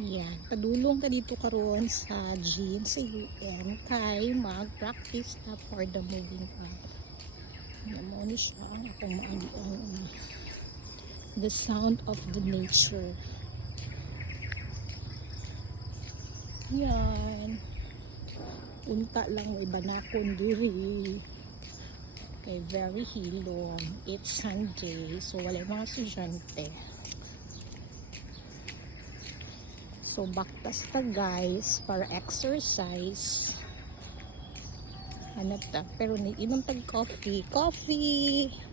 Yan, padulong ka dito karon sa gym sa UN kay mag-practice na for the moving up. Mo ni siya ang akong maalian the sound of the nature. Yan. Unta lang may banakon diri. Okay, very hilong. It's Sunday, so wala mga estudyante. So, baktas ta guys para exercise. Hanap ta. Pero inom tag coffee. Coffee!